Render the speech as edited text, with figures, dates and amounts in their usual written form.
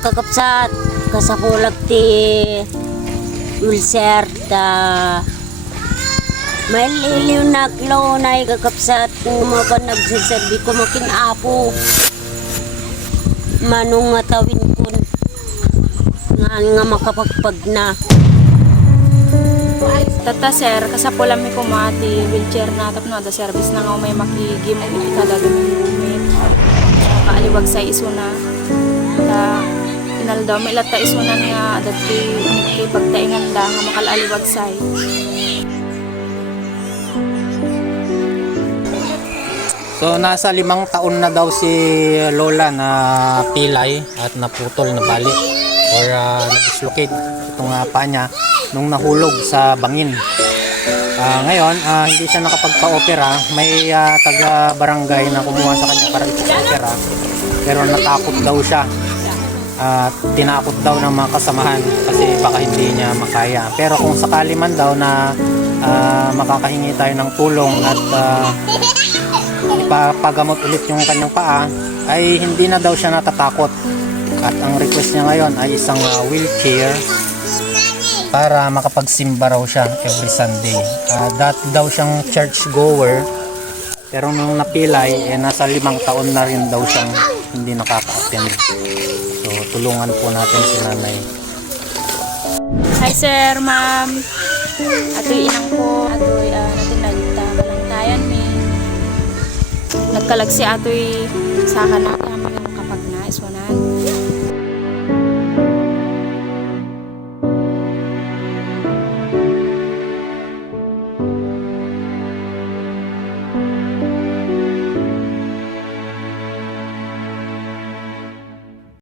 kakapsat kasapulag ti ulcer ta may liliw na klaw na kakapsat kung mga nagsiserbi ko makinapo manong matawin kun nga makapagpag na. Tata sir, kasapulam mi kumati wheelchair na tapno da service na nga may makigimog kada gumit. Kaaliwag sa isuna. Ta inal daw may lata isunan nga dati kay pagtaingan da nga makalaliwag say. So nasa 5 taon na daw si Lola na pilay at naputol na bali or na-dislocate itong paa niya nung nahulog sa bangin. Ngayon, hindi siya nakapagpa-opera. May taga-barangay na kumuha sa kanya para ipa-opera. Pero natakot daw siya. Tinakot daw ng mga kasamahan kasi baka hindi niya makaya. Pero kung sakali man daw na makakahingi tayo ng tulong at ipapagamot ulit yung kanyang paa, ay hindi na daw siya natatakot. At ang request niya ngayon ay isang wheelchair para makapagsimba raw siya every Sunday. Dati daw siyang church goer, pero nung napilay, nasa 5 taon na rin daw siyang hindi nakaka-attend. So tulungan po natin si nanay. Hi sir, ma'am. Ato'y inang ko. Ato'y natinagta balantayan mi. Nagkalag si ato'y sa kanaka.